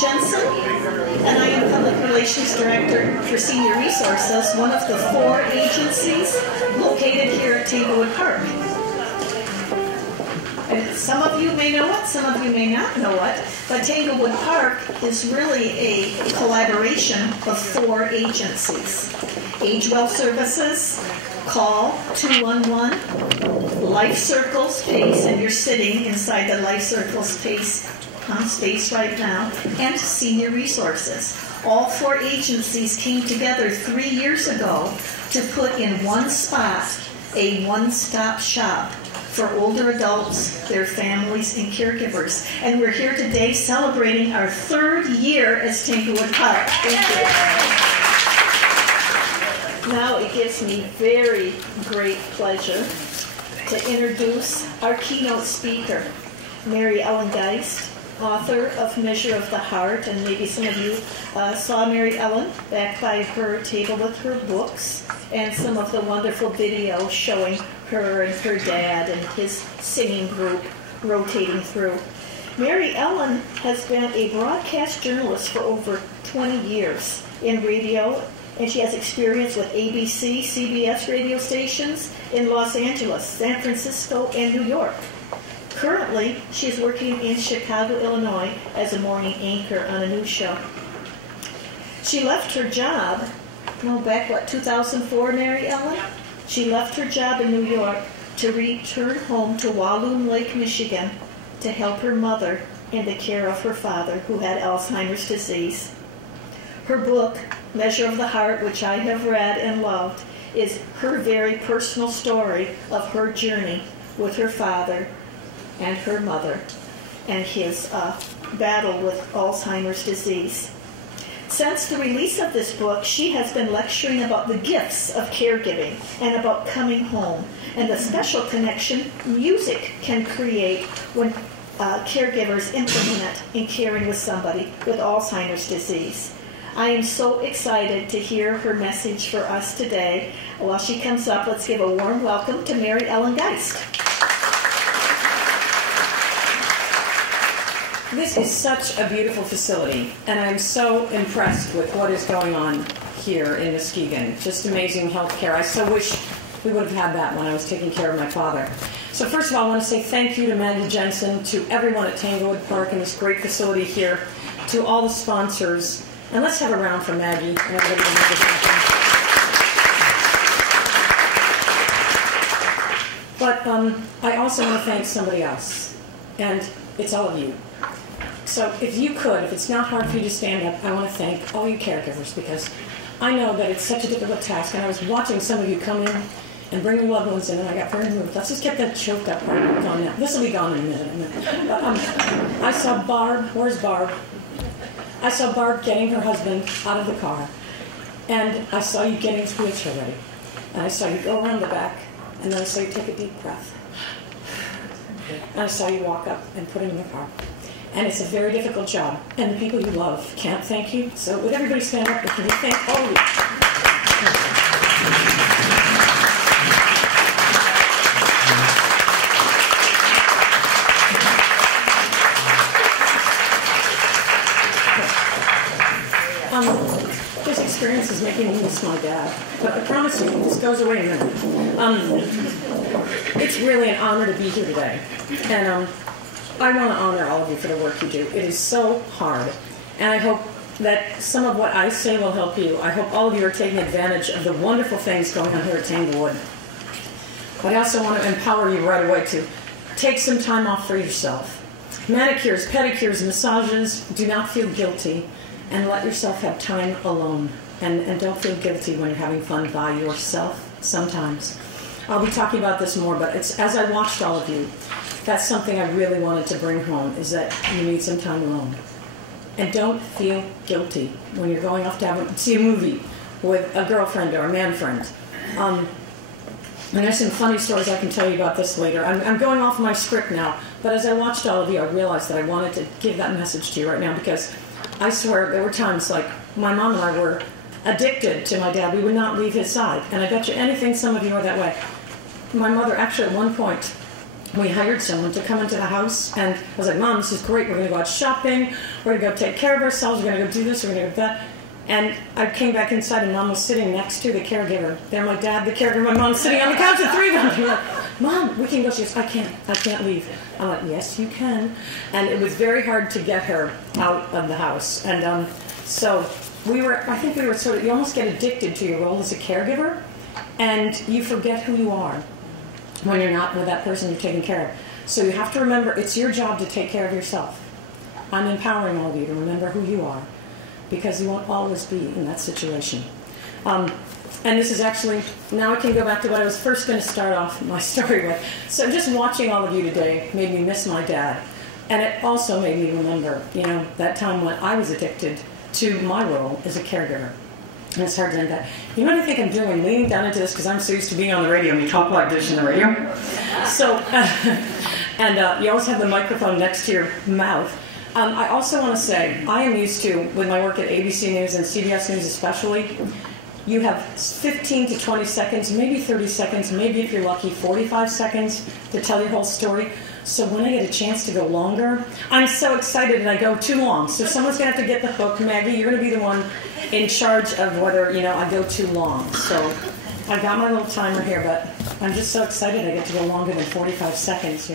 Jensen, and I am Public Relations Director for Senior Resources, one of the 4 agencies located here at Tanglewood Park. And some of you may know it, some of you may not know it, but Tanglewood Park is really a collaboration of 4 agencies. Age Well Services, Call 211, Life Circle Space, and you're sitting inside the Life Circle Space space right now, and Senior Resources. All 4 agencies came together 3 years ago to put in one spot a one-stop shop for older adults, their families, and caregivers. And we're here today celebrating our 3rd year as Tanglewood Park. Thank you. Now it gives me very great pleasure to introduce our keynote speaker, Mary Ellen Geist, author of Measure of the Heart, and maybe some of you saw Mary Ellen back by her table with her books and some of the wonderful videos showing her and her dad and his singing group rotating through. Mary Ellen has been a broadcast journalist for over 20 years in radio, and she has experience with ABC, CBS radio stations in Los Angeles, San Francisco, and New York. Currently, she is working in Chicago, Illinois as a morning anchor on a news show. She left her job, back, 2004, Mary Ellen? She left her job in New York to return home to Walloon Lake, Michigan, to help her mother in the care of her father, who had Alzheimer's disease. Her book, Measure of the Heart, which I have read and loved, is her very personal story of her journey with her father and her mother and his battle with Alzheimer's disease. Since the release of this book, she has been lecturing about the gifts of caregiving and about coming home and the special connection music can create when caregivers implement in caring with somebody with Alzheimer's disease. I am so excited to hear her message for us today. While she comes up, let's give a warm welcome to Mary Ellen Geist. This is such a beautiful facility, and I'm so impressed with what is going on here in Muskegon. Just amazing health care. I so wish we would have had that when I was taking care of my father. So first of all, I want to say thank you to Maggie Jensen, to everyone at Tanglewood Park and this great facility here, to all the sponsors. And let's have a round for Maggie. And everybody But I also want to thank somebody else, and it's all of you. So if you could, if it's not hard for you to stand up, I want to thank all you caregivers, because I know that it's such a difficult task, and I was watching some of you come in and bring your loved ones in, and I got very moved. Let's just get that choked up part gone now. This will be gone in a minute. But, I saw Barb. Where's Barb? I saw Barb getting her husband out of the car, and I saw you getting his wheelchair ready. And I saw you go around the back, and then I saw you take a deep breath. And I saw you walk up and put him in the car. And it's a very difficult job, and the people you love can't thank you. So would everybody stand up, and can we thank all of you? This experience is making me miss my dad, but I promise you, this goes away in a minute. It's really an honor to be here today, and I want to honor all of you for the work you do. It is so hard, and I hope that some of what I say will help you. I hope all of you are taking advantage of the wonderful things going on here at Tanglewood. But I also want to empower you right away to take some time off for yourself. Manicures, pedicures, massages, do not feel guilty, and let yourself have time alone. And don't feel guilty when you're having fun by yourself sometimes. I'll be talking about this more, but it's as I watched all of you, that's something I really wanted to bring home, is that you need some time alone. And don't feel guilty when you're going off to see a movie with a girlfriend or a man friend. And there's some funny stories I can tell you about this later. I'm going off my script now, but as I watched all of you, I realized that I wanted to give that message to you right now, because I swear there were times like my mom and I were addicted to my dad. We would not leave his side. And I bet you anything, some of you are that way. My mother actually at one point we hired someone to come into the house, and I was like, Mom, this is great. We're going to go out shopping. We're going to go take care of ourselves. We're going to go do this. We're going to go do that. And I came back inside, and Mom was sitting next to the caregiver. There, my dad, the caregiver, my mom sitting on the couch with three of them. I'm like, Mom, we can go. She goes, I can't leave. I'm like, yes, you can. And it was very hard to get her out of the house. And so I think we were sort of, you almost get addicted to your role as a caregiver, and you forget who you are when you're not with that person you're taking care of. So you have to remember, it's your job to take care of yourself. I'm empowering all of you to remember who you are, because you won't always be in that situation. And this is actually, now I can go back to what I was first going to start off my story with. So just watching all of you today made me miss my dad. And it also made me remember, that time when I was addicted to my role as a caregiver. And it's hard to end that. You know what I think I'm doing? I'm leaning down into this because I'm so used to being on the radio, and you talk like this in the radio. So, and you always have the microphone next to your mouth. I also want to say, I am used to, with my work at ABC News and CBS News especially, you have 15 to 20 seconds, maybe 30 seconds, maybe if you're lucky, 45 seconds to tell your whole story. So when I get a chance to go longer, I'm so excited and I go too long. So someone's going to have to get the hook. Maggie, you're going to be the one in charge of whether, I go too long. So I got my little timer here, but I'm just so excited I get to go longer than 45 seconds,